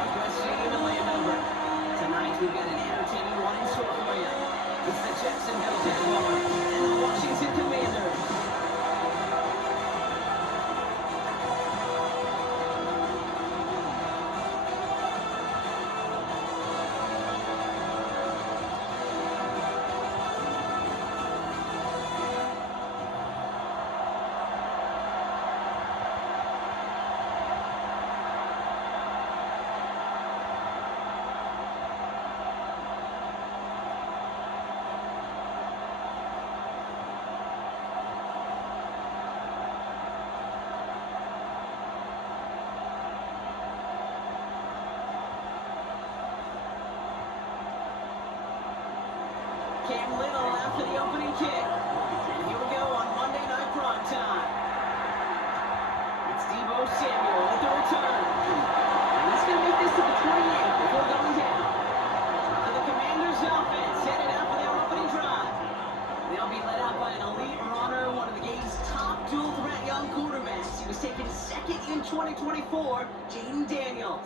Northwest Stadium in Landover. Tonight we've got an entertaining one in store for you. It's the Jacksonville Jaguars and the Washington Commanders. Cam Little after the opening kick. And here we go on Monday Night Prime Time. It's Deebo Samuel with the return. And he's going to make this to the 28 before going down. So the Commanders offense headed out for their opening drive. They'll be led out by an elite runner, one of the game's top dual-threat young quarterbacks. He was taken second in 2024, Jaden Daniels.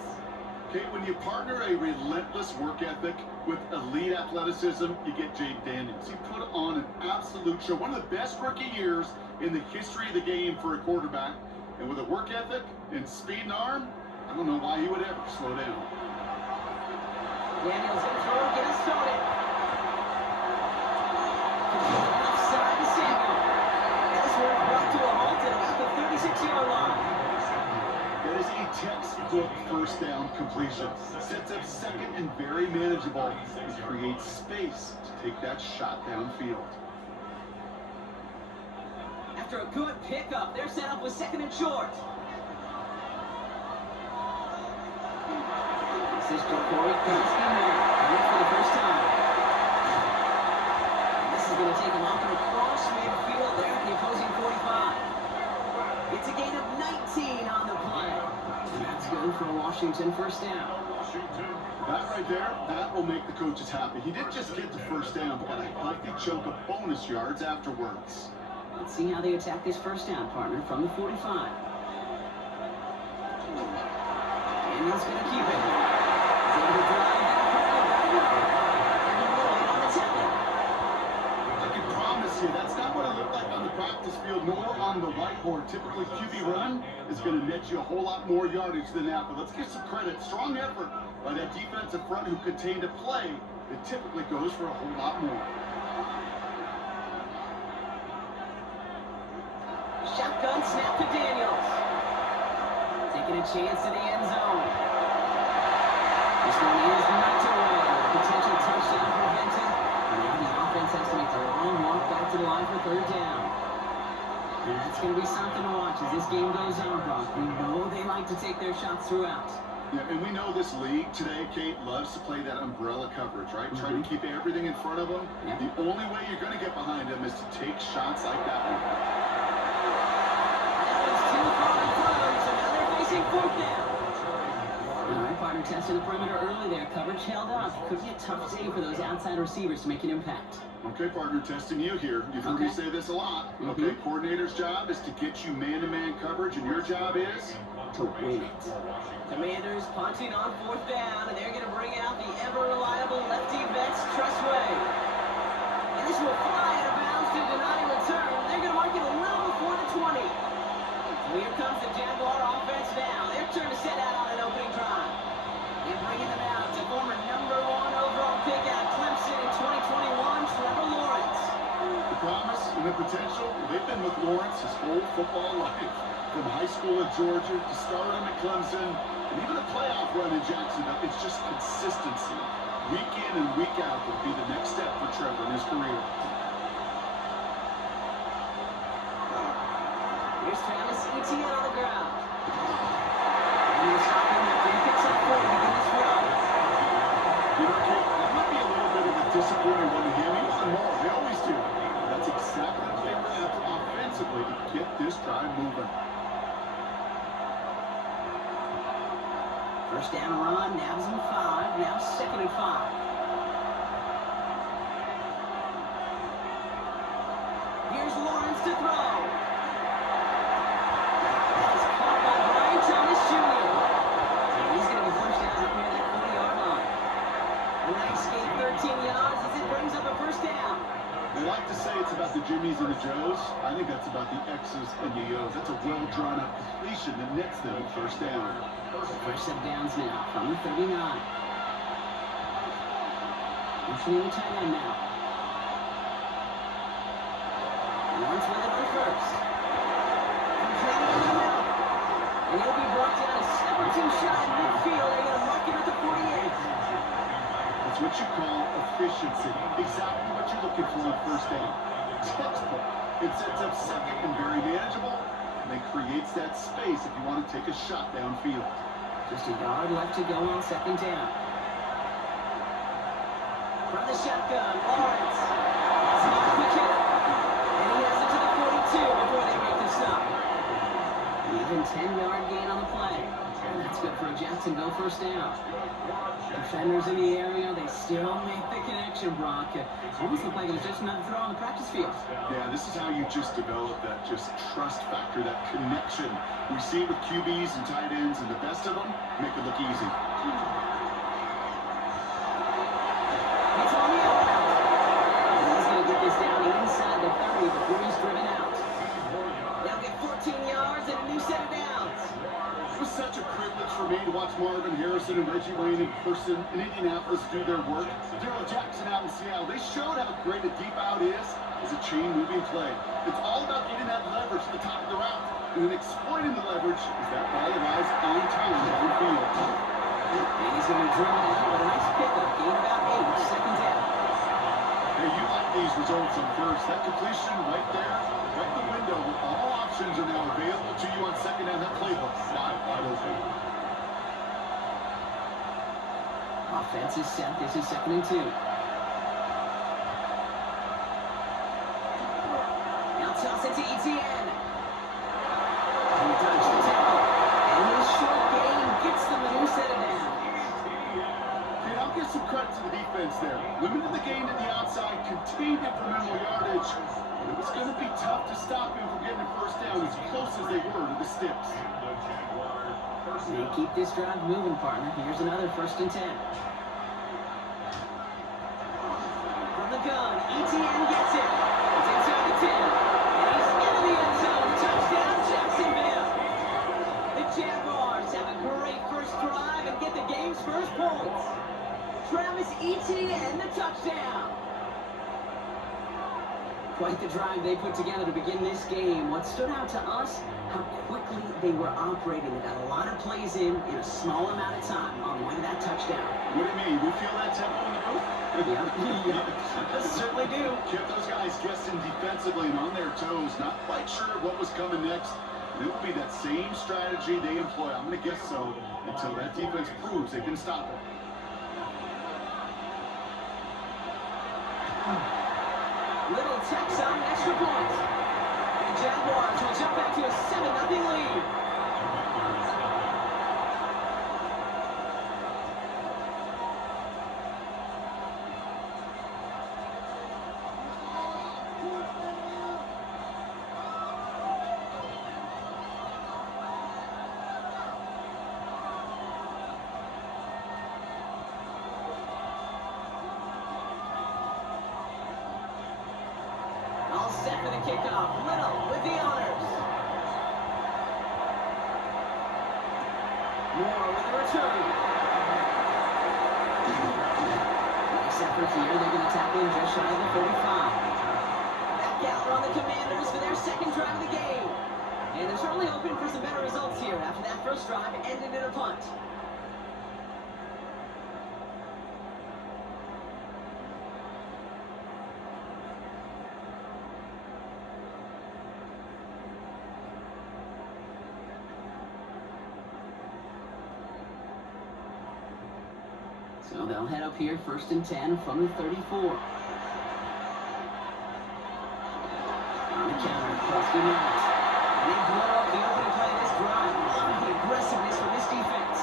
Okay, when you partner a relentless work ethic with elite athleticism, you get Jaden Daniels. He put on an absolute show. One of the best rookie years in the history of the game for a quarterback. And with a work ethic and speed and arm, I don't know why he would ever slow down. Daniels in throw, get us started. Control left side to Samuel. And this one brought to a halt at about the 36-yard line. That is a textbook first down completion. Sets up second and very manageable. It creates space to take that shot downfield. After a good pickup, they're set up with second and short. This is Corey Kronsky for the first time. And this is going to take him off and across midfield there at the opposing 45. It's a gain of 19 on the play. And that's good for a Washington first down. That right there, that will make the coaches happy. He didn't just get the first down, but got a healthy chunk of bonus yards afterwards. Let's see how they attack this first down, partner, from the 45. Daniels going to keep it. He's able to drive that on the tackle. I can promise you, that's not what it looked like on the practice field, nor on the whiteboard. Typically, QB run is going to net you a whole lot more yardage than that. But let's give some credit. Strong effort by that defensive front who contained a play that typically goes for a whole lot more. Shotgun snap to Daniels. Taking a chance to the end zone. This one is knocked away. Potential touchdown prevented. And now the offense has to make the long walk back to the line for third down. And that's going to be something to watch as this game goes on, Brock. We know they like to take their shots throughout. Yeah, and we know this league today, Kate, loves to play that umbrella coverage, right? Trying to keep everything in front of them. Yeah. The only way you're going to get behind them is to take shots like that one. Too far in front of them, so now they're facing fourth down. All right, partner testing the perimeter early there. Coverage held up. Could be a tough day for those outside receivers to make an impact. Okay, partner, testing you here. You've heard me say this a lot. Okay, coordinator's job is to get you man-to-man coverage, and your job is to win it. Commanders punting on fourth down, and they're going to bring out the ever-reliable lefty Vets Trustway. And this will fly out of bounds to deny return. They're going to mark it a little before the 20. Here comes the Jaguar offense now. Their turn to set out on an opening drive. And bringing them out to former #1 overall pick out of Clemson in 2021, Trevor Lawrence. The promise and the potential, they've been with Lawrence his whole football life. From high school at Georgia to stardom at Clemson, and even a playoff run in Jacksonville. It's just consistency. Week in and week out will be the next step for Trevor in his career. Here's Travis Etienne on the ground. And he's stopping after he picks up 4 to begin this run. You know, Kate, that might be a little bit of a disappointing one to him. He wanted more. They always do. That's exactly what they were after offensively to get this drive moving. First down run, nabs him 5, now 2nd and 5. Here's Lawrence to throw. That is caught by Brian Thomas Jr. And he's going to be pushed out Joes. I think that's about the X's and the O's. That's a well-drawn-up completion that nets them a first down. Fresh set downs now from the 39. Motioning the tight end now. Lawrence with it on first. Completed in the middle. And he'll be brought down a step or two shy in midfield. They're going to mark him at the 48. That's what you call efficiency. Exactly what you're looking for on first down. Textbook. It sets up second and very manageable, and it creates that space if you want to take a shot downfield. Just a yard left to go on second down. From the shotgun, Lawrence has another quick hitter, and he has it to the 42 before they make the stop. An even 10-yard gain on the play, and that's good for a Jacksonville first down. Defenders in the area, they still make the connection, Brock. Almost looked like it was just another throw on the practice field. Yeah, this is how you just develop that just trust factor, that connection. We see it with QBs and tight ends, and the best of them make it look easy. It's on the outbound. And he's going to get this down inside the 30 before he's driven out. They'll get 14 yards and a new set of downs. It was such a privilege for me to watch Marvin Harrison and Reggie Wayne in person in Indianapolis do their work. Daryl Jackson out in Seattle, they showed how great a deep out is as a chain-moving play. It's all about getting that leverage at the top of the route, and then exploiting the leverage as that ball arrives on time downfield. And he's going to be driven out with a nice pickup, gain about 8, second down. Hey, you like these results on first. That completion right there, right in the window, where all options are now available to you on second down. That playbook wide open. Offense is set. This is second and 2. Now toss it to Etienne. And he dodged the tackle. And his short gain gets them a new set of downs. Okay, I'll give some credit to the defense there. Limited the gain to the outside, contained it for minimal yardage. But it was going to be tough to stop him from getting a first down as close as they were to the sticks. They keep this drive moving, partner. Here's another first and 10. From the gun, Etienne gets it. It's inside the 10. And he's into the end zone. Touchdown, Jacksonville. The Jaguars have a great first drive and get the game's first points. Travis Etienne, the touchdown. Quite the drive they put together to begin this game. What stood out to us, how quickly they were operating. They got a lot of plays in a small amount of time on the way to that touchdown. What do you mean? We feel that tempo in the booth? Yeah, certainly do. Kept those guys guessing defensively and on their toes, not quite sure what was coming next. It will be that same strategy they employ. I'm going to guess so until that defense proves they can stop it. Little tacks on an extra point. And the Jaguars will jump back to a 7-0 lead. All set for the kickoff. Little with the honors. Moore with the return. Nice effort here. They're going to tackle him just shy of the 35. Back out on the Commanders for their second drive of the game. And they're certainly hoping for some better results here after that first drive ended in a punt. So they'll head up here, first and 10 from the 34. On the counter, Crosby Merritt. And they blow up the opening play of this drive. Love the aggressiveness from this defense.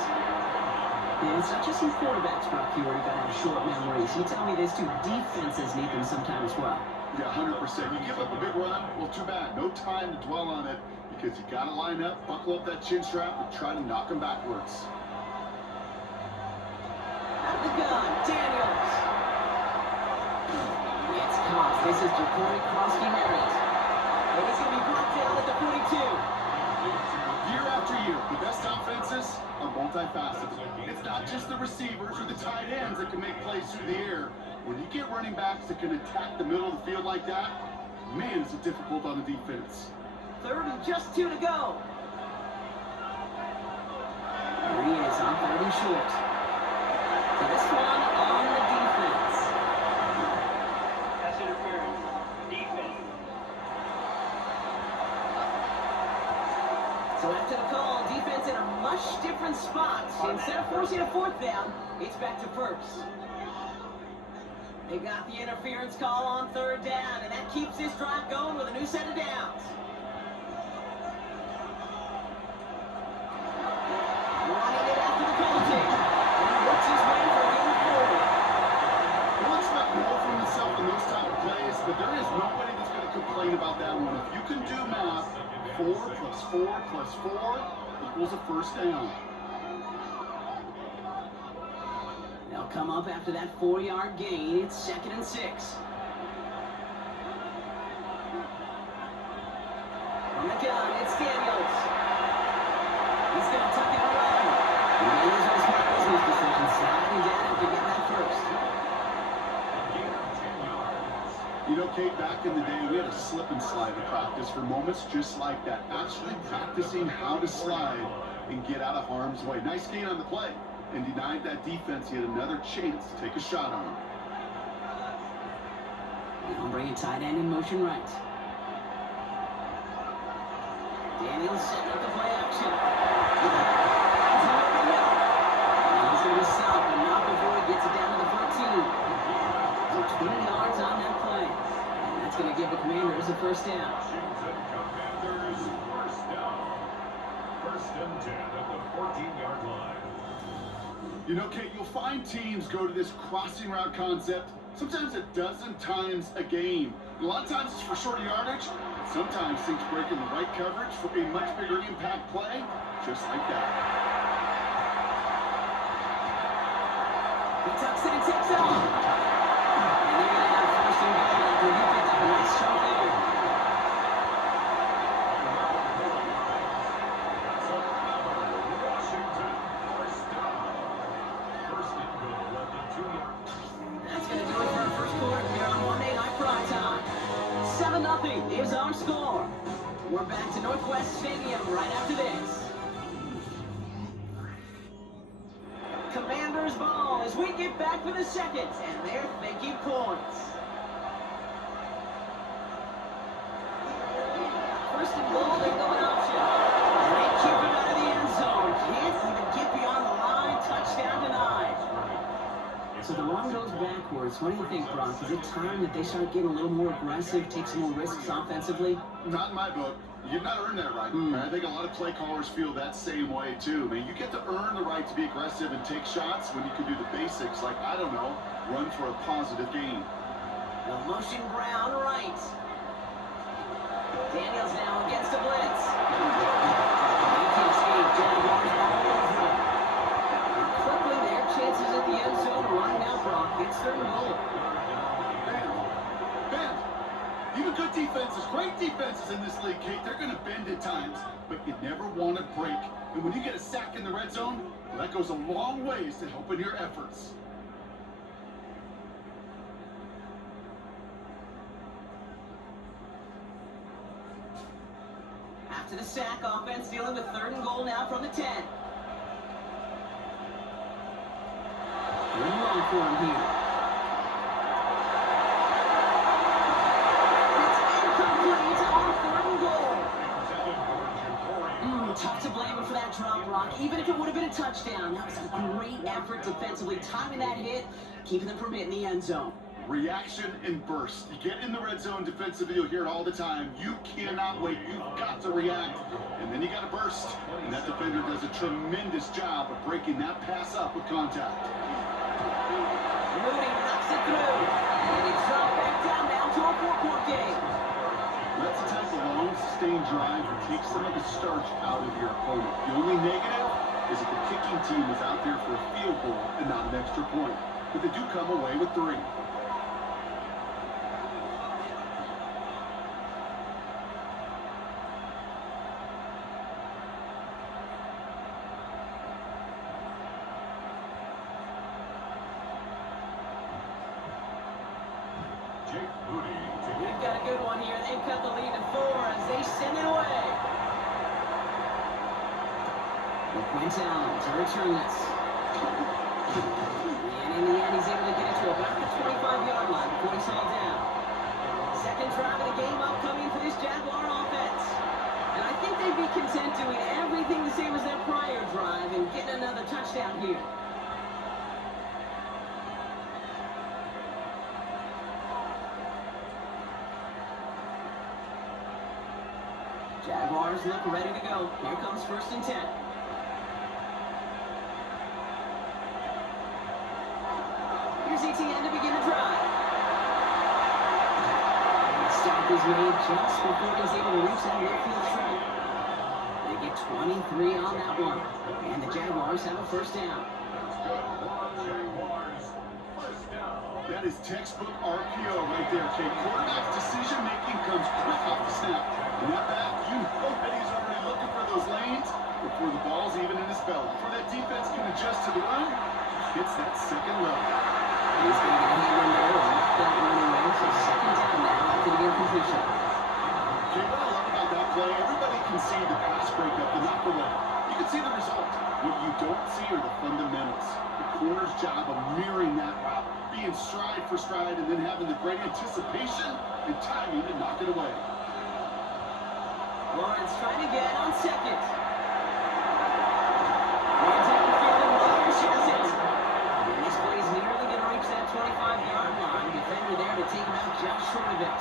And it's not just some quarterbacks, Brock, here where you got to have short memories. You tell me these two defenses need them sometime as well. Yeah, 100%. You give up a big run, well, too bad. No time to dwell on it because you got to line up, buckle up that chin strap, and try to knock them backwards. Out of the gun, Daniels. It's caught. This is Jacory Crosby Merritt. And he's going to be brought down at the 42. Year after year, the best offenses are multifaceted. It's not just the receivers or the tight ends that can make plays through the air. When you get running backs that can attack the middle of the field like that, man, is it difficult on the defense. Third and just 2 to go. There he is on 3rd and short. So this one on the defense. Pass interference. Defense. So after the call, defense in a much different spot. Instead of forcing a 4th down, it's back to 1st. They got the interference call on 3rd down, and that keeps this drive going with a new set of downs. Running it after the penalty. And he works his way for a gain forward. He'll expect more from himself in those type of plays, but there is nobody that's going to complain about that one. If you can do math, 4 plus 4 plus 4 equals a 1st down. They'll come up after that 4-yard gain. It's 2nd and 6. From the gun, it's Daniels. He's going to tuck it away. Daniels has smart business decision, sliding down after getting that 1st. You know, Kate, back in the day, we had a slip and slide to practice for moments just like that. Actually practicing how to slide and get out of harm's way. Nice gain on the play. And denied that defense, he had another chance to take a shot on him. Now bringing tight end in motion right. Daniels setting up the play action. And he's going to stop, but not before he gets it down to the 14. So 20 yards on that play. And that's going to give the Commanders a 1st down. Commanders first down. 1st and 10 at the 14-yard line. You know, Kate, you'll find teams go to this crossing route concept sometimes a dozen times a game. A lot of times it's for shorter yardage, but sometimes things break in the right coverage for a much bigger impact play, just like that. He tucks it and takes off. And they're going to have 1st and goal after he picked up a nice chunk there. That's going to do it for our 1st quarter here on Monday Night Prime Time. 7-0 is our score. We're back to Northwest Stadium right after this. Commanders ball as we get back for the 2nd, and they're thinking points. 1st and goal, they go an option. And they keep it out of the end zone. Can't even get beyond the line. Touchdown denied. So the run goes backwards. What do you think, Brock? Is it time that they start getting a little more aggressive, take some more risks offensively? Not in my book. You've not earned that right. I think a lot of play callers feel that same way, too. I mean, you get to earn the right to be aggressive and take shots when you can do the basics, like, I don't know, run for a positive gain. The motion Brown right. Daniels now against the blitz. He can escape. Jaguars all over him. And quickly, their chances at the end zone are running out, Brock. It's 3rd and goal. Bend. Even good defenses, great defenses in this league, Kate, they're going to bend at times, but you never want to break. And when you get a sack in the red zone, well, that goes a long ways to helping your efforts. After the sack, offense dealing with 3rd and goal now from the 10. Good run for him here. Tough to blame him for that drop, Brock. Even if it would have been a touchdown, that was a great effort defensively, timing that hit, keeping them from hitting the end zone. Reaction and burst. You get in the red zone defensively, you'll hear it all the time. You cannot wait. You've got to react. And then you got to burst. And that defender does a tremendous job of breaking that pass up with contact. Mooney knocks it through. And it's dropped back down now to a 4-point game. That's the type of long, sustained drive that takes some of the starch out of your opponent. The only negative is that the kicking team is out there for a field goal and not an extra point. But they do come away with 3. got a good one here. They've cut the lead to 4 as they send it away. Quinton to return this. And in the end, he's able to get it to about the 25-yard line before he's hauled down. Second drive of the game upcoming for this Jaguar offense. And I think they'd be content doing everything the same as their prior drive and getting another touchdown here. Jaguars look ready to go. Here comes 1st and 10. Here's ETN to begin the drive. And the stop is made just before he's able to reach that midfield track. They get 23 on that one. And the Jaguars have a 1st down. Jaguars, first down. That is textbook RPO right there, Kate. Quarterback's decision-making comes quick off the snap. And that back, you know that he's already looking for those lanes before the ball's even in his belt. Before that defense can adjust to the run, hits that second level. He's going to get a hand in there and knock that one away. So 2nd down now after the incompletion. Kate, what I love about that play, everybody can see the pass breakup, the knockaway. You can see the result. What you don't see are the fundamentals. The corner's job of mirroring that route, being stride for stride, and then having the great anticipation and timing to knock it away. Lawrence trying to get on 2nd. Way downfield and Lawrence has it. And this play's nearly going to reach that 25-yard line. Defender there to take him out just short of it.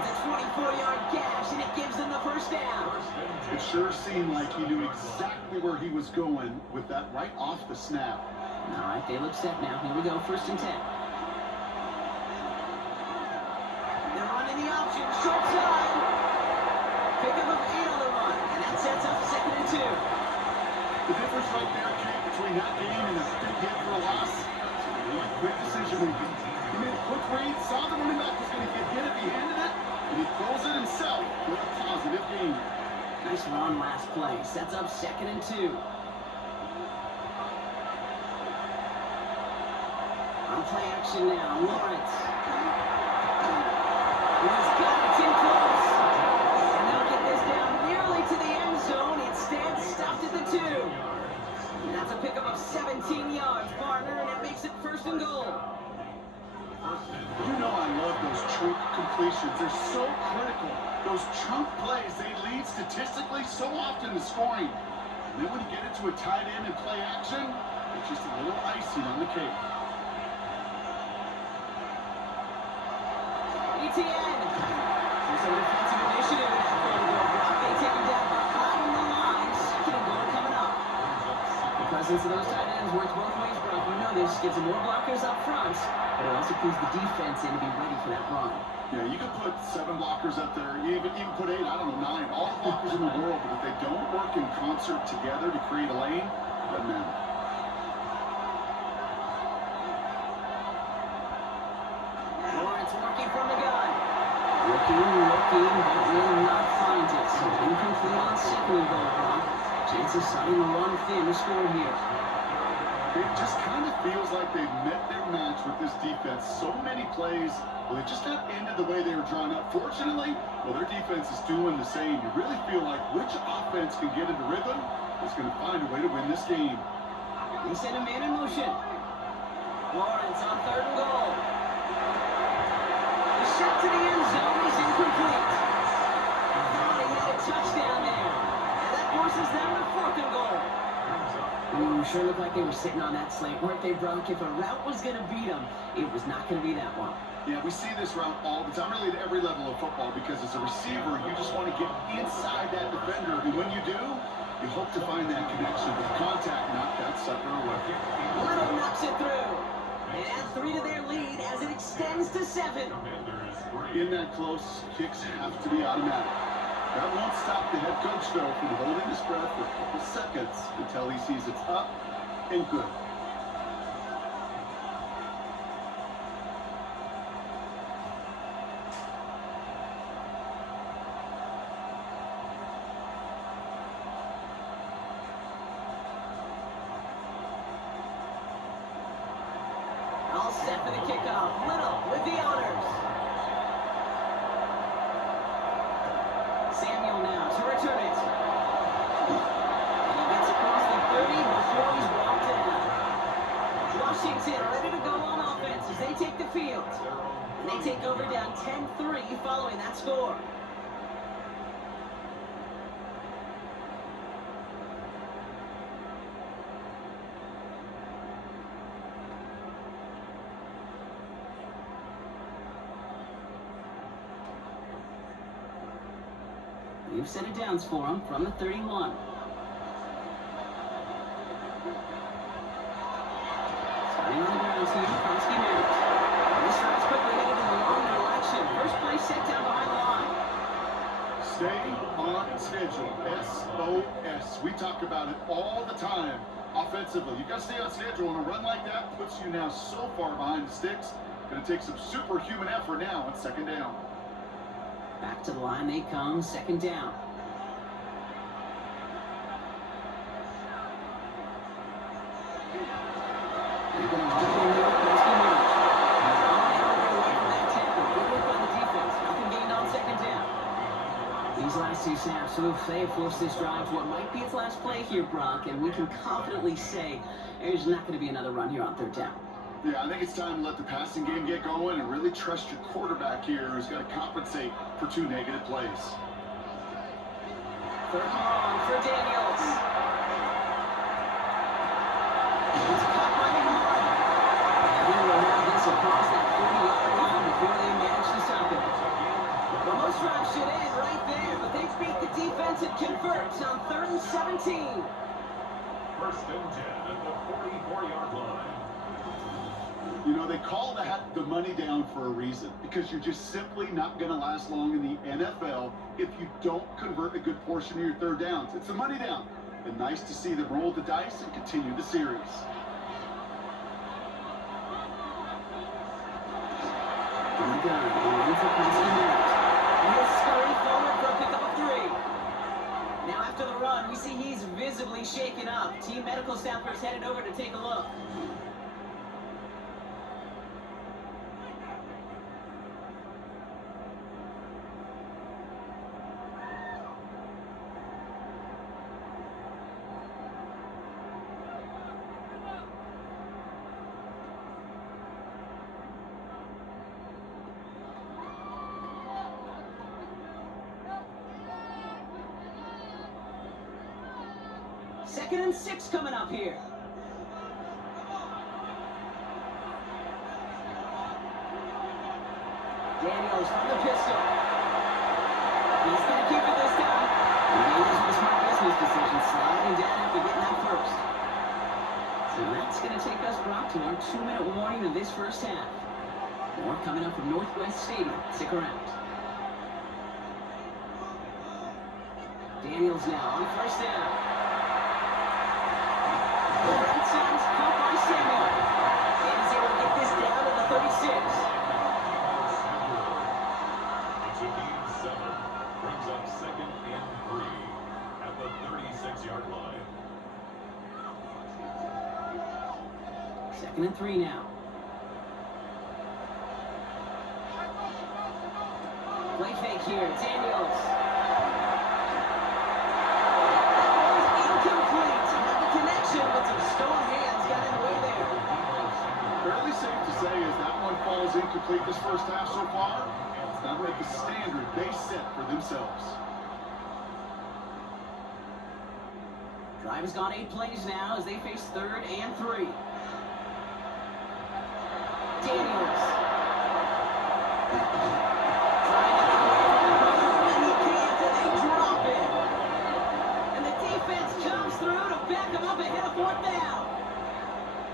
It's a 24-yard gash, and it gives them the 1st down. It sure seemed like he knew exactly where he was going with that right off the snap. All right, they look set now. Here we go, 1st and 10. They're running the option, short side. Pickup of 8 on the run, and that sets up 2nd and 2. The difference right there, Kate, between that game and a big hit for a loss, really quick decision making. He made a quick read, saw the running back was going to get hit if he handed it, and he throws it himself for a positive gain. Nice run last play. Sets up 2nd and 2. On play action now, Lawrence. He's got it, it's in close. And they'll get this down nearly to the end zone. Instead, stopped at the 2. And that's a pickup of 17 yards, partner, and it makes it 1st and goal. You know I love those chunk completions. They're so critical. Those chunk plays, they lead statistically so often to scoring. And then when you get it to a tight end and play action, it's just a little icing on the cake. ETN. There's some defensive initiative in that goal block. They take him down behind the line. 2nd and goal coming up. The presence of those tight ends works both ways, Brock. You know this. Gives them more blockers up front, but it also keeps the defense in to be ready for that run. Yeah, you could put 7 blockers up there, even put 8, I don't know, 9, all the blockers in the world, but if they don't work in concert together to create a lane, it doesn't matter. Lawrence working from the gun. Looking, but will not find it. So incomplete on 2nd and goal, Brock. Chances starting to run thin to score here. It just kind of feels like they've met their match with this defense. So many plays, well, they just got ended the way they were drawn up. Fortunately, well, their defense is doing the same. You really feel like which offense can get into rhythm is going to find a way to win this game. They send a man in motion. Lawrence on 3rd and goal. The shot to the end zone is incomplete. Thought he had a touchdown there. And that forces them to 4th and goal. Ooh, sure looked like they were sitting on that slate, weren't they, Brock? If a route was going to beat them, it was not going to be that one. Yeah, we see this route all the time, really at every level of football, because as a receiver, you just want to get inside that defender, and when you do, you hope to find that connection, but the contact knocked that sucker away. Little knocks it through. They add 3 to their lead as it extends to 7. In that close, kicks have to be automatic. That won't stop the head coach, though, from holding his breath for a couple seconds until he sees it's up and good. All set for the kickoff. Little with the honors. take over down 10-3 following that score. We've set it downs for him from the 31. Starting on the ground team, Commanders. And this drive's quickly headed in the wrong direction. First play set down behind the line. Stay on schedule. SOS. We talk about it all the time offensively. You've got to stay on schedule, and a run like that puts you now so far behind the sticks. Going to take some superhuman effort now on second down. Back to the line they come, second down. They're going to run in here with Commanders. He's on the away from that tackle. Good work on the defense. Nothing gained on second down. These last two snaps, they have forced this drive to what might be its last play here, Brock, and we can confidently say there's not going to be another run here on third down. Yeah, I think it's time to let the passing game get going and really trust your quarterback here, who's got to compensate for 2 negative plays. Third and long for Daniels. He's caught by McMurray. And he will have this across that 40-yard line before they manage to stop it. Well, most drives should end right there, but they beat the defense and converts on 3rd and 17. First and 10 at the 44-yard line. You know, they call that the money down for a reason, because you're just simply not going to last long in the NFL if you don't convert a good portion of your third downs. It's a money down. And nice to see them roll the dice and continue the series. On the gun, in for Commanders. And he'll scurry forward for a pickup of 3. Now after the run, we see he's visibly shaken up. Team medical staffers headed over to take a look. Second and 6 coming up here. Daniels from the pistol. He's going to keep it this time. Daniels with a smart business decision, sliding down after getting out first. So that's going to take us, Brock, to our 2-minute warning of this first half. More coming up from Northwest Stadium. Stick around. Daniels now on first down. The right side's caught by Samuel. And he's able to get this down to the 36. It's a gain of 7. Brings up second and 3 at the 36-yard line. Second and 3 now. Play fake here. Daniels. But some stone hands got in the way there. Fairly safe to say as that one falls incomplete this first half so far, it's not like the standard they set for themselves. Drive has gone 8 plays now as they face 3rd and 3. Daniels. Trying to get away from the pressure, but he can't, and they drop it. And the defense comes through to back him up ahead of 4th down.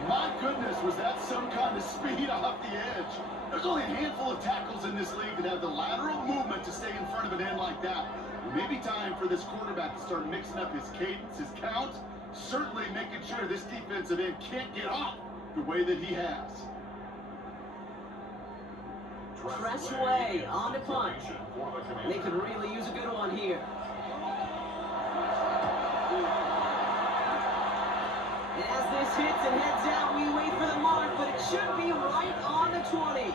My goodness, was that some kind of speed off the edge? There's only a handful of tackles in this league that have the lateral movement to stay in front of an end like that. Maybe time for this quarterback to start mixing up his cadence, his count, certainly making sure this defensive end can't get off the way that he has. Press away on the punt. And they could really use a good one here. And as this hits and heads out, we wait for the mark, but it should be right on the 20.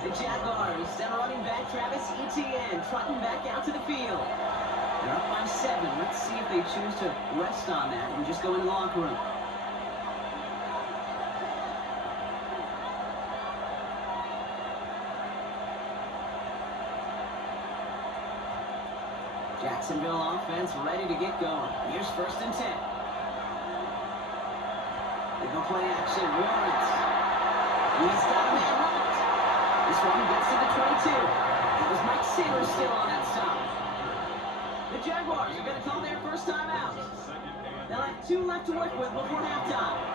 The Jaguars send running back Travis Etienne trotting back out to the field. They're up by 7. Let's see if they choose to rest on that and just go in the locker room. Jacksonville offense ready to get going. Here's 1st and 10. They go play action. Lawrence. He's got a man right. This one gets to the 22. It was Mike Saylor still on that stop. The Jaguars are going to call their first time out. They'll have 2 left to work with before halftime.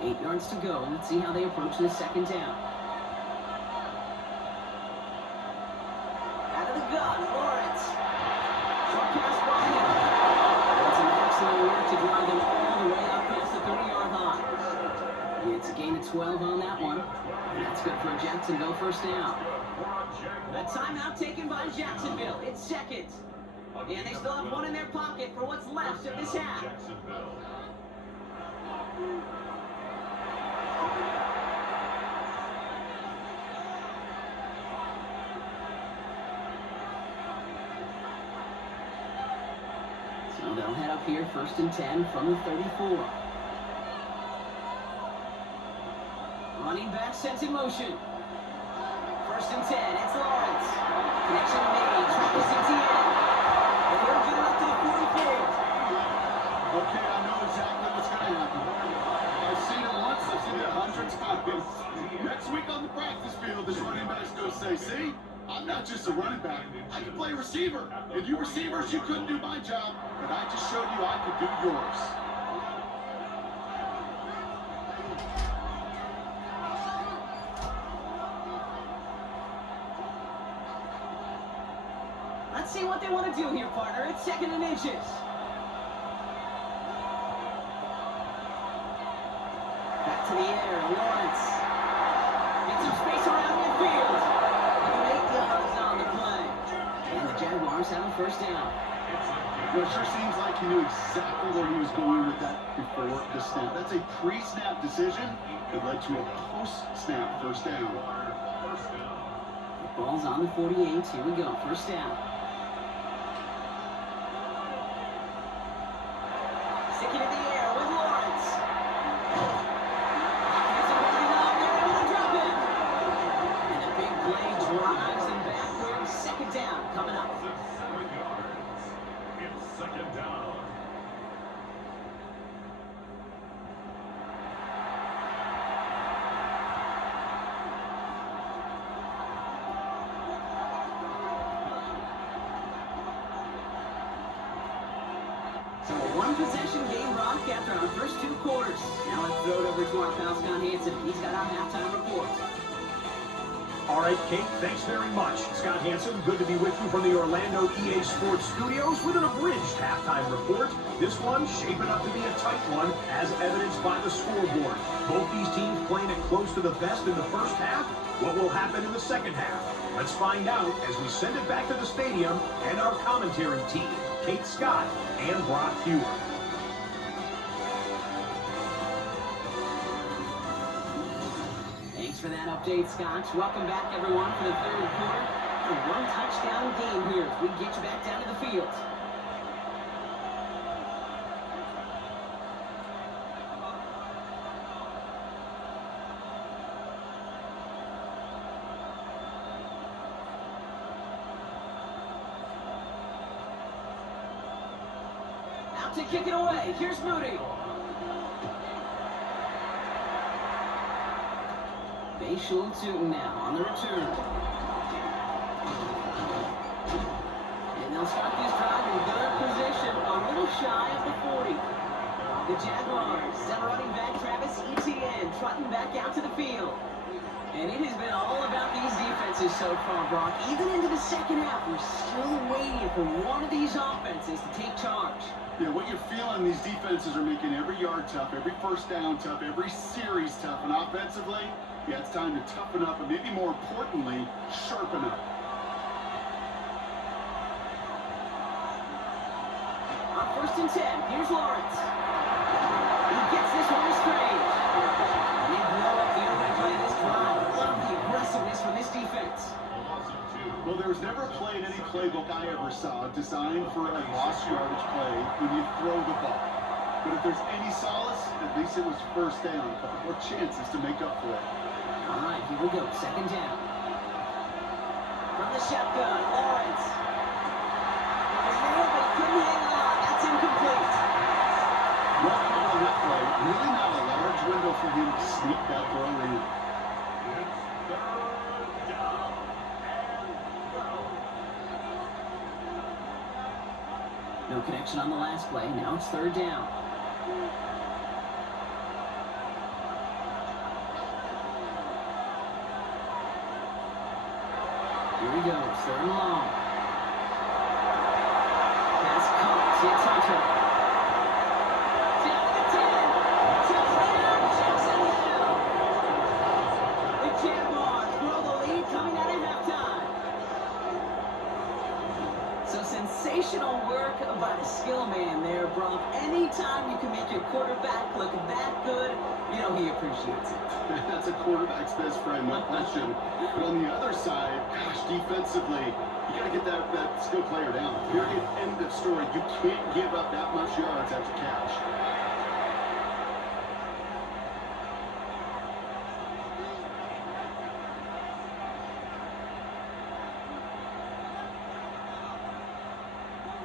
Eight yards to go. Let's see how they approach this 2nd down. Out of the gun, Lawrence. Short pass by him. That's an excellent work to drive them all the way up past the 30-yard line. It's a gain of 12 on that one. And that's good for a Jacksonville first down. A timeout taken by Jacksonville. It's 2nd. And they still have 1 in their pocket for what's left of this half. So they'll head up here, 1st and 10 from the 34. Running back sends in motion. 1st and 10, it's Lawrence. Connection made, Travis Etienne. And they'll get it up to the 44. Okay, I know exactly what's going to happen. I've seen it once, I've seen it 100 times. Next week on the practice field, this running back's going to say, see, I'm not just a running back, I can play receiver. And you receivers, you couldn't do my job, but I just showed you I could do yours. Let's see what they want to do here, partner. It's 2nd and inches. Back to the air, Lawrence. Get some space around midfield. And 8 yards on the play. And the Jaguars have a first down. Well, it sure seems like he knew exactly where he was going with that before the snap. That's a pre-snap decision that led to a post-snap first down. The ball's on the 48. Here we go. First down. Sticking in the air with Lawrence. And a big play drives him backwards. 2nd down coming up. 7 yards. It's 2nd down. So a 1-possession game rock after our first 2 quarters. Now let's throw it over to our pal Scott Hansen. He's got our halftime report. All right, Kate, thanks very much. Scott Hansen, good to be with you from the Orlando EA Sports Studios with an abridged halftime report. This one shaping up to be a tight one, as evidenced by the scoreboard. Both these teams playing it close to the vest in the first half. What will happen in the second half? Let's find out as we send it back to the stadium and our commentary team, Kate Scott and Brock Hewer. Thanks for that update, Scotch. Welcome back, everyone, for the 3rd quarter. A 1-touchdown game here as we get you back down to the field. Out to kick it away. Here's Moody. Bayshul Tootin now on the return. And they'll start this drive in good position, a little shy of the 40. The Jaguars send running back Travis Etienne trotting back out to the field. And it has been all about these defenses so far, Brock. Even into the second half, we're still waiting for one of these offenses to take charge. Yeah, what you're feeling, these defenses are making every yard tough, every first down tough, every series tough. And offensively, yeah, it's time to toughen up, and maybe more importantly, sharpen up. On 1st and 10, here's Lawrence. He gets this one to Strange. And they blow up the open play this drive. Love the aggressiveness from this defense. Well, there was never a play in any playbook I ever saw designed for a lost yardage play when you throw the ball. But if there's any solace, at least it was first down. A couple more chances to make up for it. All right, here we go. Second down. From the shotgun, Lawrence. It was nailed, but he couldn't hang on. That's incomplete. Well called on that play. Really not a large window for him to sneak that throw in. It's third down and goal. No connection on the last play. Now it's third down. Here we go. Third and long. Pass caught. It's Hunter. Down to the 10. Touchdown, Jacksonville. The Jaguars grow the lead coming out of halftime. So sensational work by the skill man there, Brock. Anytime you can make your quarterback look that good, you know he appreciates it. That's a quarterback's best friend, no question. But on the other side, gosh, defensively, you got to get that skill player down. Period. End of story. You can't give up that much yards after catch.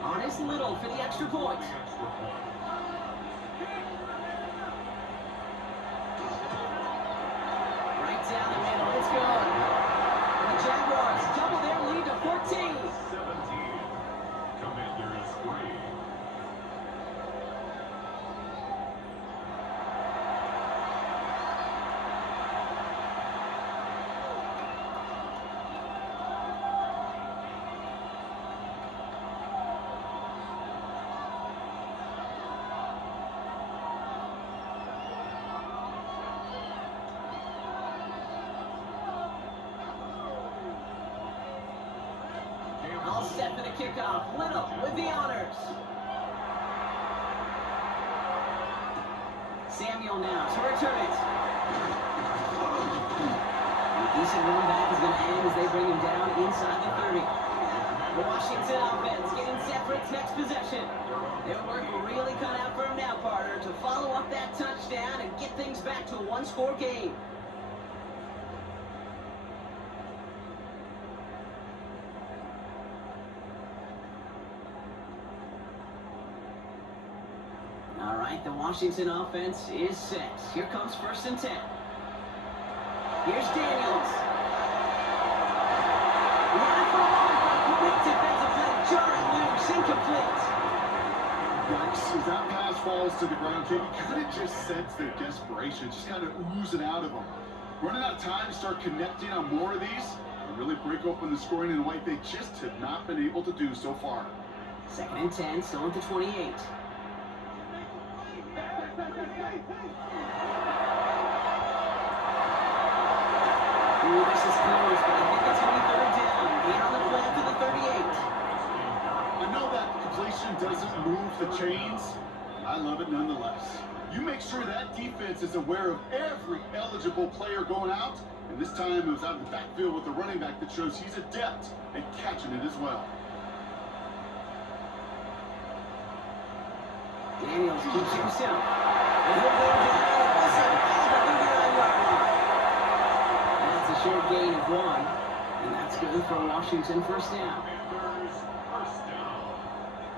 Honest Little for the extra point. Extra point. Right down the middle. It's good. And the Jaguars double their lead to 14. 17. Commanders 3. All set for the kickoff. Little with the honors. Samuel now to return it. And a decent run back is going to end as they bring him down inside the 30. The Washington offense getting set for its next possession. Their work really cut out for him now, Carter, to follow up that touchdown and get things back to a one-score game. All right, the Washington offense is set. Here comes 1st and 10. Here's Daniels. Line for one. Great defensive play. Jarring loose. Incomplete. Yikes, as that pass falls to the ground, you kind of just sense their desperation, just kind of oozing out of them. Running out of time to start connecting on more of these and really break open the scoring in a way they just have not been able to do so far. 2nd and 10, still at the 28. Ooh, this is close, but I think it's going to be third down. Gain on the play to the 38. I know that completion doesn't move the chains. I love it nonetheless. You make sure that defense is aware of every eligible player going out, and this time it was out of the backfield with the running back that shows he's adept at catching it as well. Daniels keeps himself. And he'll go down. The 39-yard line. That's a short gain of 1. And that's good for Washington. First down. Commanders first down.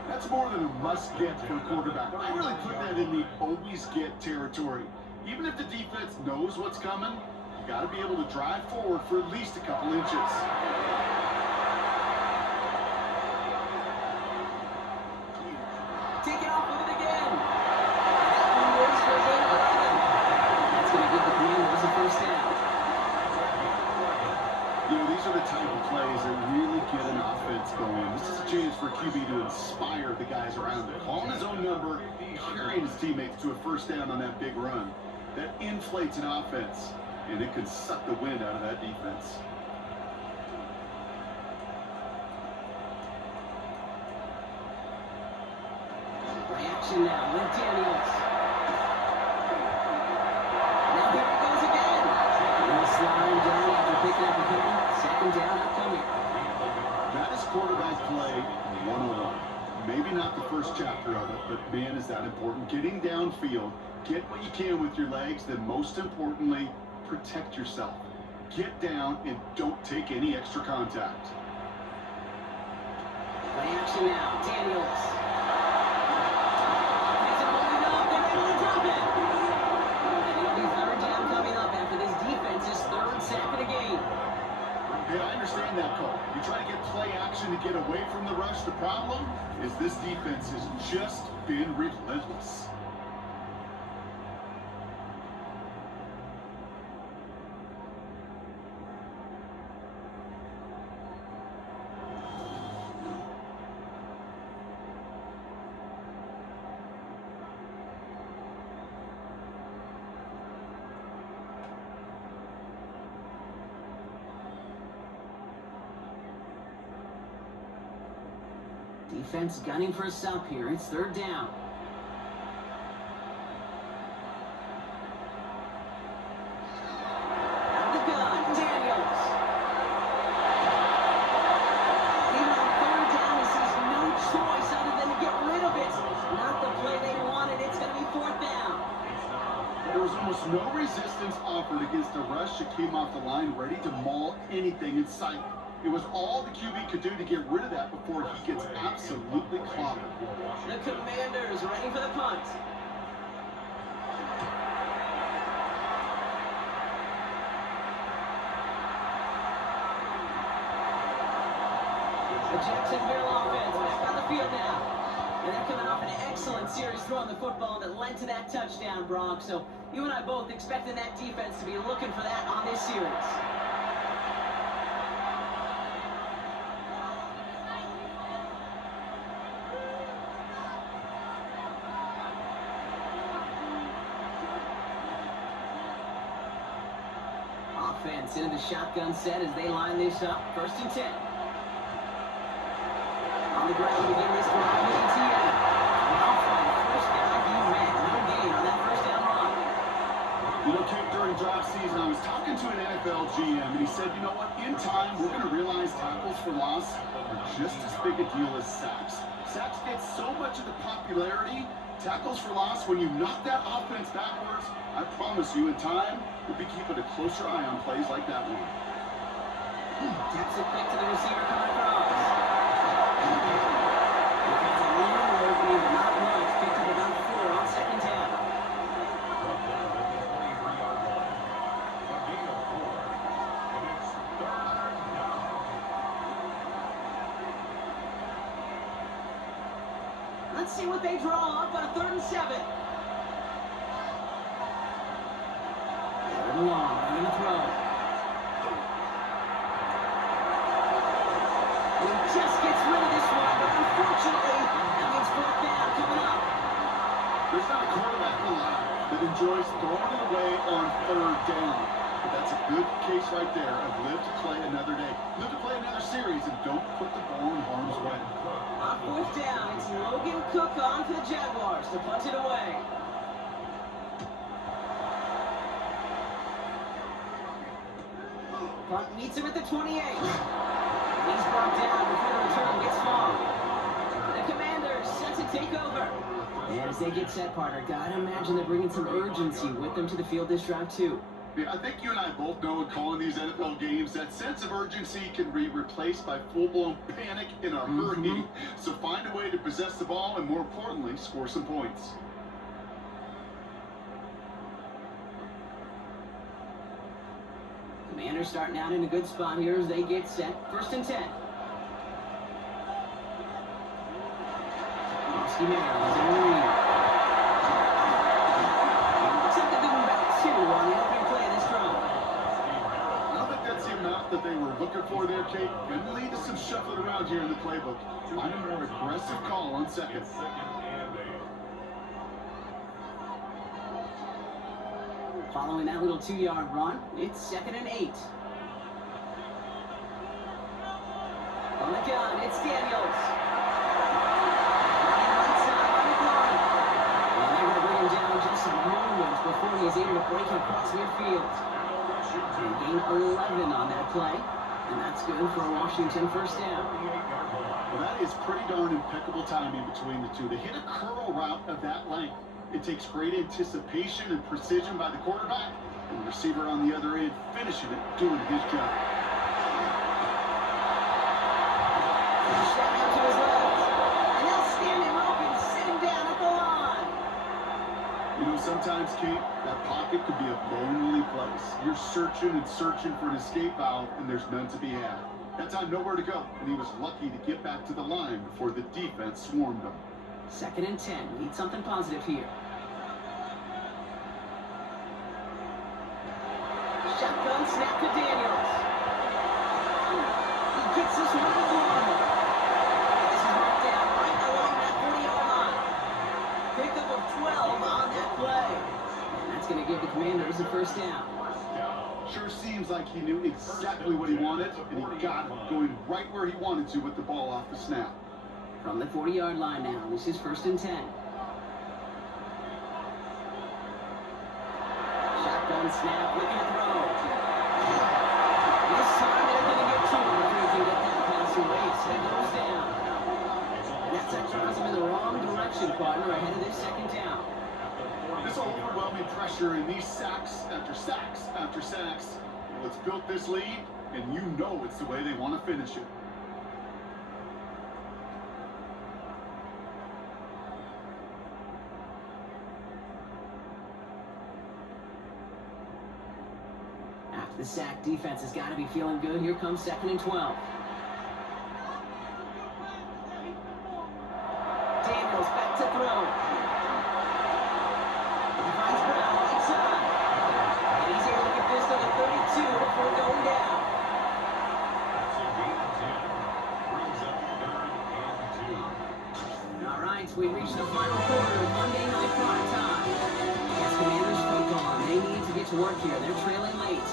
That's more than a must-get for a quarterback. I really put that in the always-get territory. Even if the defense knows what's coming, you got to be able to drive forward for at least a couple inches. Take it off with it again. And that one goes for a gain of 11. That's going to give the Commanders a first down. You know, these are the type of plays that really get an offense going. This is a chance for QB to inspire the guys around him. Calling his own number, carrying his teammates to a first down on that big run. That inflates an offense, and it can suck the wind out of that defense. Reaction now with Daniels. Now here it goes again. And he'll slide down after picking up a couple. Second down upcoming. That is quarterback play 101. Maybe not the first chapter of it, but man, is that important. Getting downfield, get what you can with your legs, then most importantly, protect yourself. Get down and don't take any extra contact. Play action now. Daniels. He's holding up. They're able to drop it. And it'll be third down coming up after this defense's third sack of the game. Hey, I understand that call. You try to get play action to get away from the rush. The problem is this defense has just been relentless. Defense gunning for a stop here. It's third down. Out of the gun, Daniels. Even on third down, he sees no choice other than to get rid of it. Not the play they wanted. It's going to be fourth down. There was almost no resistance offered against a rush that came off the line ready to maul anything in sight. It was all the QB could do to get rid of that before he gets absolutely clobbered. The Commanders ready for the punt. The Jacksonville offense back on the field now. And they're coming off an excellent series throwing the football that led to that touchdown, Brock. So you and I both expecting that defense to be looking for that on this series. Offense into the shotgun set as they line this up. First and 10. On the ground to begin this drive, ATM. Well, for the first guy he met, no gain on that first down run. You know, Kate, during draft season, I was talking to an NFL GM, and he said, you know what, in time, we're going to realize tackles for loss are just as big a deal as sacks. Sacks get so much of the popularity. Tackles for loss, when you knock that offense backwards, I promise you, in time, we'll be keeping a closer eye on plays like that one. Taps it quick to the receiver coming across. Defense a little opening, but not much. Picked up about 4 on second down. Let's see what they draw up on a 3rd and 7. Third and long, they're going to throw. And he just gets rid of this one, but unfortunately, that means fourth down coming up. There's not a quarterback alive that enjoys throwing it away on 3rd down. But that's a good case right there of live to play another day. Live to play another series and don't put the ball in harm's way. On fourth down, it's Logan Cook on for the Jaguars to punt it away. Punt meets him at the 28. He's brought down before the return gets far. The Commanders set to take over. And as they get set, partner, gotta imagine they're bringing some urgency with them to the field this drive too. Yeah, I think you and I both know in calling these NFL games, that sense of urgency can be replaced by full-blown panic in a hurry. So find a way to possess the ball and, more importantly, score some points. Commanders starting out in a good spot here as they get set. 1st and 10. Looks like they're doing about 2 on the opening play of this drive. I don't think that's the amount that they were looking for there, Kate. Going to lead to some shuffling around here in the playbook. Find a more aggressive call on 2nd. Following that little 2-yard run, it's 2nd and 8. On the gun, it's Daniels. Right side on the line. And they're going to bring him down just moments before he is able to break across midfield. They gain 11 on that play, and that's good for a Washington first down. Well, that is pretty darn impeccable timing between the two. To hit a curl route of that length, It takes great anticipation and precision by the quarterback, and the receiver on the other end finishing it, doing his job. Shot out to his left. And they'll stand him open, sit him down at the line. You know, sometimes, Kate, that pocket could be a lonely place. You're searching and searching for an escape valve, and there's none to be had. That time, nowhere to go, and he was lucky to get back to the line before the defense swarmed him. 2nd and 10. Need something positive here. Shotgun snap to Daniels. He gets this one to the line. This is marked down right along that 40-yard line. Pickup of 12 on that play. And that's going to give the Commanders a first down. Sure seems like he knew exactly what he wanted, and he got it, going right where he wanted to with the ball off the snap. From the 40-yard line now, this is 1st and 10. Shotgun snap, looking to throw. This time they're going to get to him if he can get that pass away. So it goes down. And that's that throws him in the wrong direction, partner, ahead of this 2nd down. This overwhelming pressure and these sacks after sacks after sacks, well, it's built this lead, and you know it's the way they want to finish it. After the sack, defense has got to be feeling good. Here comes 2nd and 12. Daniels back to throw. He finds Brown right side. And he's able to get this to the 32 before going down. That's a gain of 10. Brings up 3rd and 2. All right, so we reached the final quarter of Monday Night Prime Time. Yes, Commanders football. They need to get to work here. They're trailing late.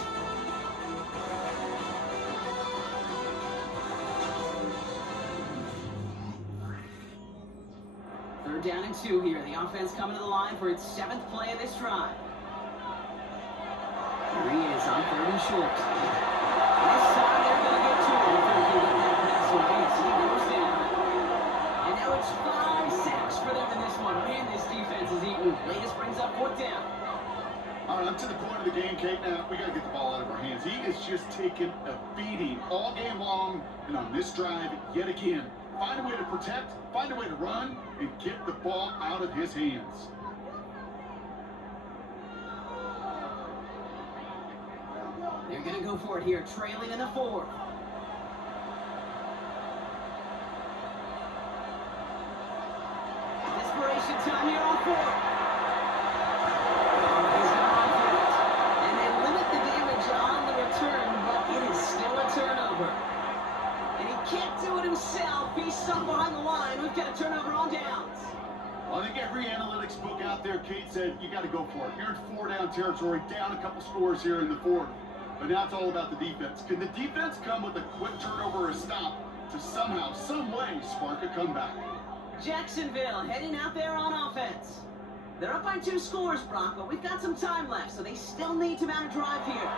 Third down and 2 here. The offense coming to the line for its 7th play of this drive. Here he is on 3rd and short. This time they're going to get to him if they can get that pass away. So he goes down. And now it's 5 sacks for them in this one. Man, this defense is eating. Latest brings up 4th down. All right, I'm to the point of the game, Kate. Now, we got to get the ball out of our hands. He is just taking a beating all game long, and on this drive, yet again. Find a way to protect, find a way to run, and get the ball out of his hands. They're going to go for it here, trailing in the 4th. Desperation time here on 4th. Oh, he's going to run for it. And they limit the damage on the return, but it is still a turnover. And he can't do it himself. He's stuck behind the line. We've got a turnover on downs. Well, I think every analytics book out there, Kate, said you got to go for it. You're in 4-down territory, down a couple scores here in the 4th. But now it's all about the defense. Can the defense come with a quick turnover or a stop to somehow, some way, spark a comeback? Jacksonville heading out there on offense. They're up by 2 scores, Brock, but we've got some time left, so they still need to mount a drive here.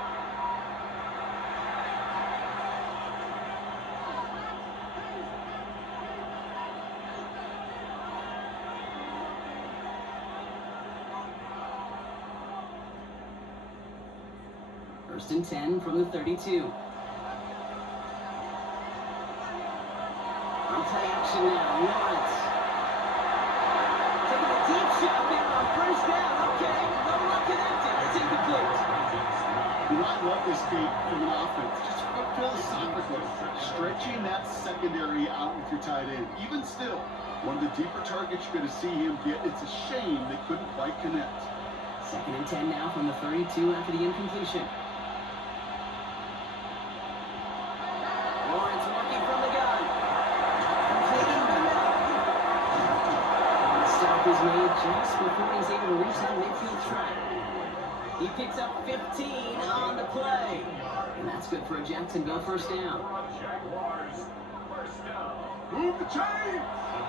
First and 10 from the 32. On play action now, Lawrence. Taking a deep shot there on 1st down. Okay, no luck connected. It's incomplete. You know, I love this, Kate, from an offense. Just philosophically, stretching that secondary out with your tight end. Even still, one of the deeper targets you're going to see him get. It's a shame they couldn't quite connect. 2nd and 10 now from the 32 after the incompletion. Lawrence working from the gun. Completing the middle. And the stop is made just before he's able to reach that midfield track. He picks up 15 on the play. And that's good for a Jacksonville first down. Jaguars, first down. Move the chains!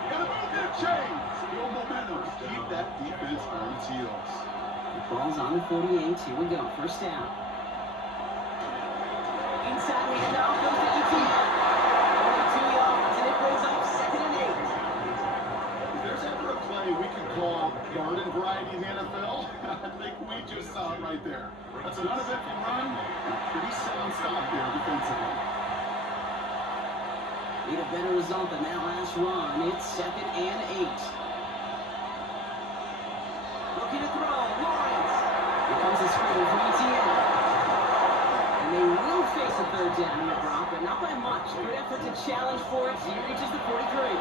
Gotta move that chains! Build momentum. Keep that defense on its heels. The ball's on the 48. Here we go. First down. Inside handoff goes to ETN. Only 2 yards, and it brings up 2nd and 8. If there's ever a play we can call garden variety Need a better result than that last run. It's 2nd and 8. Looking to throw. Lawrence. Here comes the screen from ETN. And they will face a 3rd down in the drop, but not by much. Good effort to challenge for it. He reaches the 43.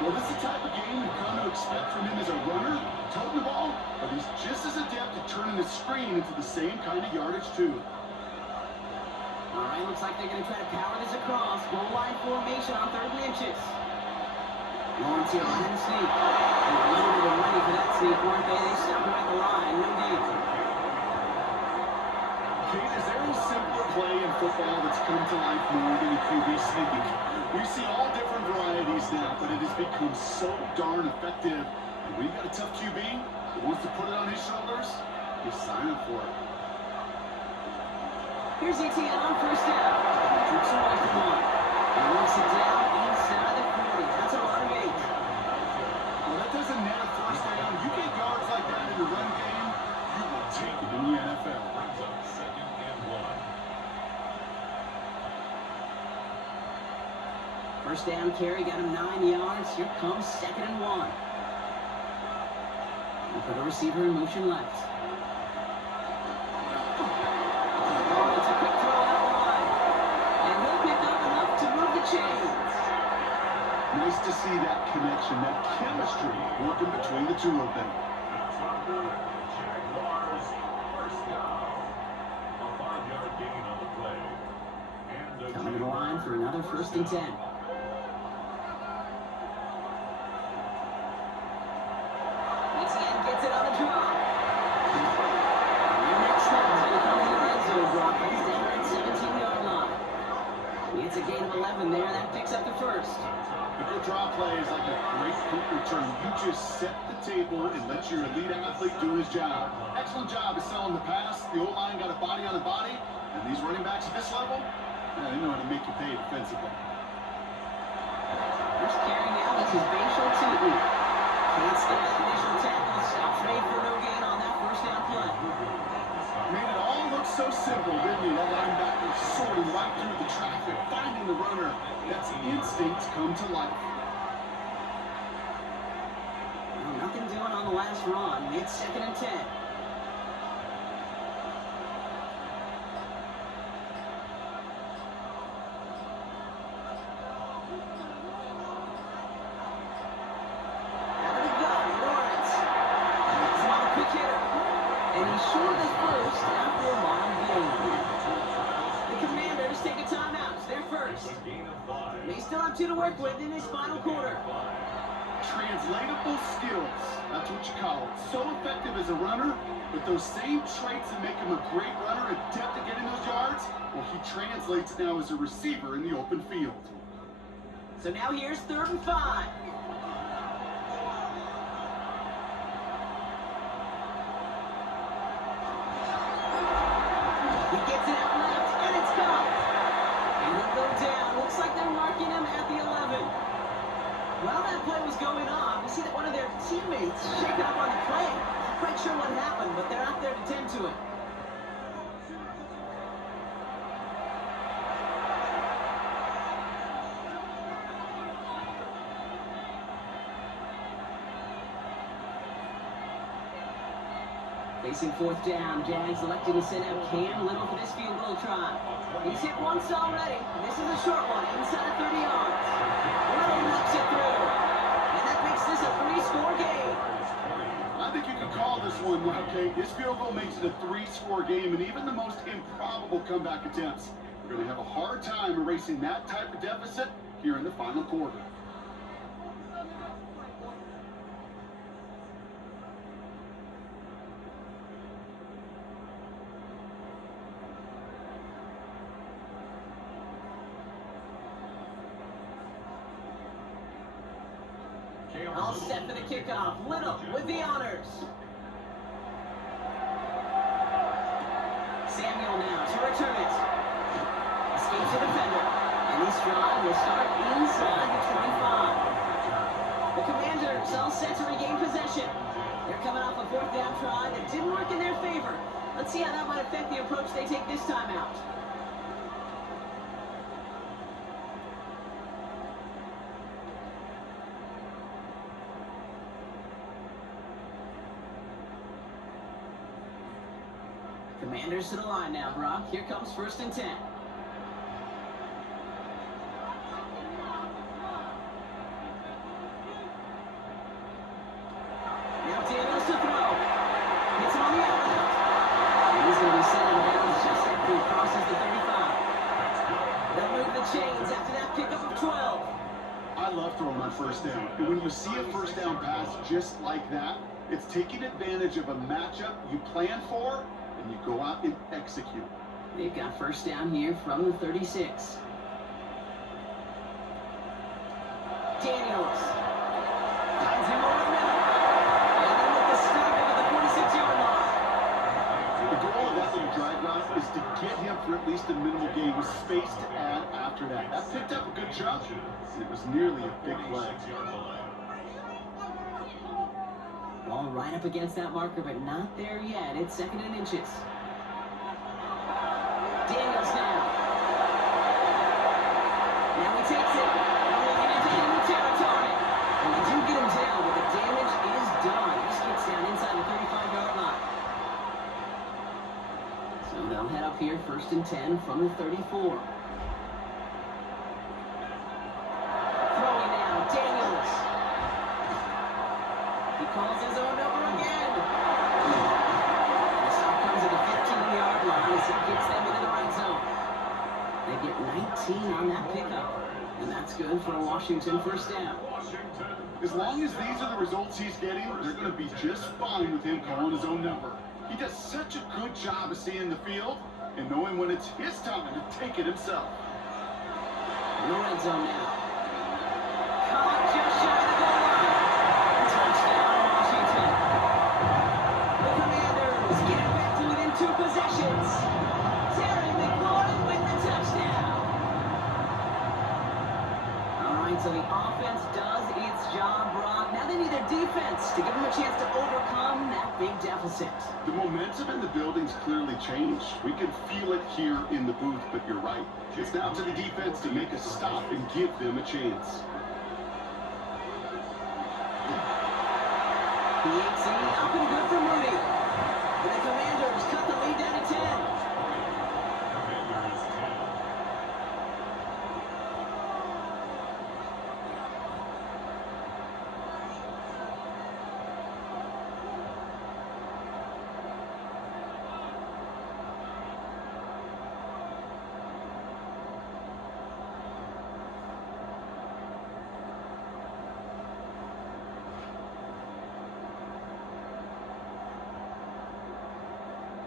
Well, this is the type of game you've come to expect from him as a runner, toting the ball, but he's just as adept at turning the screen into the same kind of yardage, too. All right, looks like they're going to try to power this across. Goal line formation on 3rd and inches. Lawrence here on the sneak. They were loaded and ready for that sneak, weren't they? They stopped him at the line. No deal. Kate, is there a simpler play in football that's come to life more than a QB sneak? We see all different varieties now, but it has become so darn effective. And when you've got a tough QB that wants to put it on his shoulders, you sign up for it. Here's ETN on 1st down. Tricks away from one. He walks it down inside the 40. That's a lot of 8. Well, that doesn't net a 1st down. You get yards like that in the run game, you will take it in the NFL. Brings up 2nd and 1. 1st down carry got him 9 yards. Here comes 2nd and 1. And put a receiver in motion left. Oh, it's a quick throw out wide. And he'll pick up enough to move the chains. Nice to see that connection, that chemistry working between the two of them. Jaguars, 1st down. A 5-yard gain on the play. And a Coming to the line for another 1st and 10. ETN gets it on the drop. And their next step is going to come in the red zone drop. He's down at 17-yard line. It's a gain of 11 there. That picks up the 1st. A good draw play is like a great punt return. You just set the table and let your elite athlete do his job. Excellent job of selling the pass. The O-line got a body on a body. And these running backs at this level, they know how to make you pay defensively. First carry now, this is Bashal Tootin. Can't skip that initial tackle. Stops made for no gain on that 1st down play. Made it all look so simple, didn't he? That linebacker sorting right through the traffic, finding the runner. That's instincts come to life. Well, nothing doing on the last run. It's 2nd and 10. Out of the gun, Lawrence. He's on the quick hitter. And he's short of his 1st after a long gain. The Commanders take a timeout. It's their 1st. a gain of 5. They still have 2 to work with in this final quarter. Translatable skills, that's what you call it. So effective as a runner, but those same traits that make him a great runner, adept at getting those yards, well, he translates now as a receiver in the open field. So now here's 3rd and 5. He gets it out left, and it's caught. And he'll go down. Looks like they're marking him at the 11. While that play was going on, we see that one of their teammates shaking up on the play. Not quite sure what happened, but they're out there to tend to it. Facing 4th down, Jags electing to send out Cam Little for this field goal try. He's hit once already. This is a short one, inside of 30 yards. Little knocks it through. And that makes this a 3-score game. I think you can call this one, okay? This field goal makes it a 3-score game, and even the most improbable comeback attempts are going to have a hard time erasing that type of deficit here in the final quarter. All set for the kickoff. Little with the honors. Samuel now to return it. Escapes the defender. And his drive will start inside the 25. The Commanders all set to regain possession. They're coming off a 4th down try that didn't work in their favor. Let's see how that might affect the approach they take this time out. Commanders to the line now, Brock. Here comes 1st and 10. Now Daniels to throw. Hits him on the out route. And he's going to be set in bounds just after he crosses the 35. They'll move the chains after that pickup of 12. I love throwing on 1st down. And when you see a 1st down pass just like that, it's taking advantage of a matchup you plan for, and you go out and execute. They've got 1st down here from the 36. Daniels finds him over the middle. And then with the stop over the 46-yard line. The goal of that little drag route is to get him for at least a minimal gain with space to add after that. That picked up a good chunk, and it was nearly a big play. Ball right up against that marker, but not there yet. It's 2nd and inches. Daniels now. Now he takes it. Rolling into enemy territory. And they do get him down, but the damage is done. This gets down inside the 35-yard line. So they'll head up here, 1st and 10 from the 34. Throwing now, Daniels. He calls his own number again. The stop comes at the 15-yard line as he gets them into the right zone. They get 19 on that pickup, and that's good for a Washington 1st down. As long as these are the results he's getting, they're going to be just fine with him calling his own number. He does such a good job of seeing the field and knowing when it's his time to take it himself. In the red zone now. Caught just shy of the goal line. Touchdown, Washington. The Commanders get it back to within 2 possessions. Terry McLaurin with the touchdown. All right, so the offense does its job, Brock. Now they need their defense to give them a chance to overcome that big deficit. The momentum in the building's clearly changed. We can feel it here in the booth, but you're right. It's now to the defense to make a stop and give them a chance. PAT up and good for Moody. And the Commanders cut the lead down to 10. Commanders 10.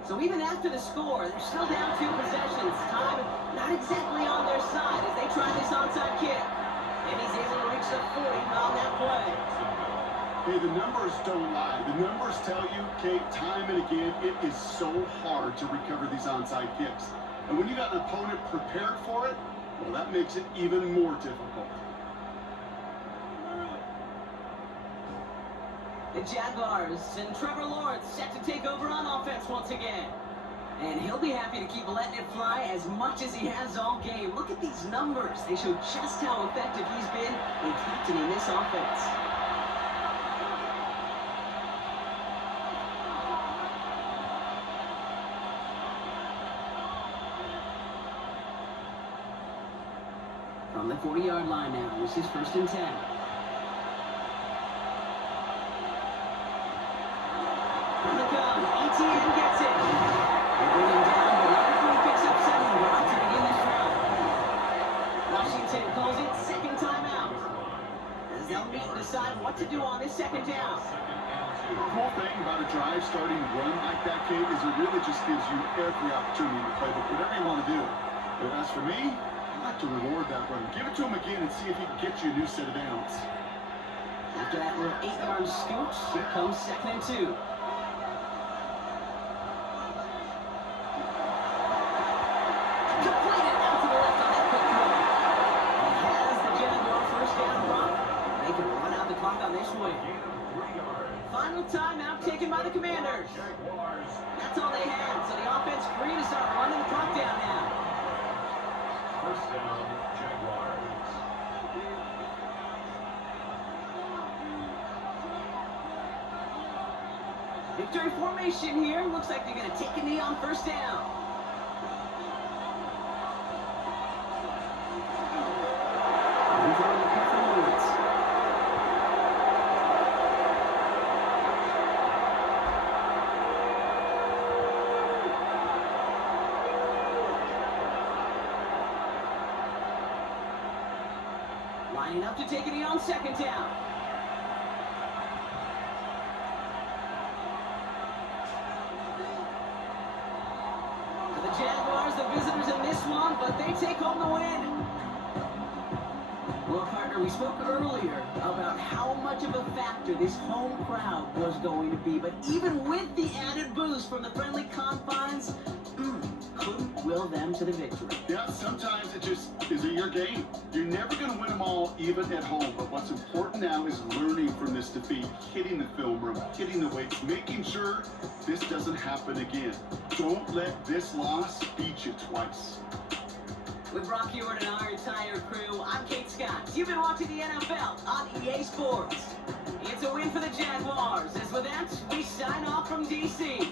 So even after the score, they're still down 2 possessions. Time not exactly on their side as they try this onside kick. And he's able to reach the 40 on that play. Hey, the numbers don't lie. The numbers tell you, Kate, time and again, it is so hard to recover these onside kicks. And when you got an opponent prepared for it, well, that makes it even more difficult. The Jaguars and Trevor Lawrence set to take over on offense once again. And he'll be happy to keep letting it fly as much as he has all game. Look at these numbers. They show just how effective he's been in captaining this offense. From the 40-yard line now, this is 1st and 10. From the gun, ETN gets it. They bring him down, but number 3 picks up 7 Brock to begin this drive. Washington calls it 2nd timeout. As they'll meet and decide what to do on this 2nd down. The cool thing about a drive starting run like that, Kate, is it really just gives you every opportunity to play whatever you want to do. But as for me, I like to reward that run. Give it to him again and see if he can get you a new set of downs. After that little 8-yard scoot, here comes 2nd and 2. Completed out to the left on that quick throw. And he has the Jaguar 1st down Brock. They can run out the clock on this win. Final timeout taken by the Commanders. Jaguars. That's all they had, so the offense free to start running the clock down now. 1st down, Jaguars. Victory formation here. Looks like they're going to take a knee on first down. Enjoy the kick from Lewis. Lining up to take a knee on second down. For the Jaguars, the visitors in this one, but they take home the win. Well, partner, we spoke earlier about how much of a factor this home crowd was going to be, but even with the added boost from the friendly confines, couldn't will them to the victory. Yeah, sometimes it just isn't your game. You're never going to win them all, even at home. But what's important now is learning from this defeat, hitting the film room, hitting the weights, making sure this doesn't happen again. Don't let this loss beat you twice. With Brock Ewart and our entire crew, I'm Kate Scott. You've been watching the NFL on EA Sports. It's a win for the Jaguars. As with that, we sign off from DC.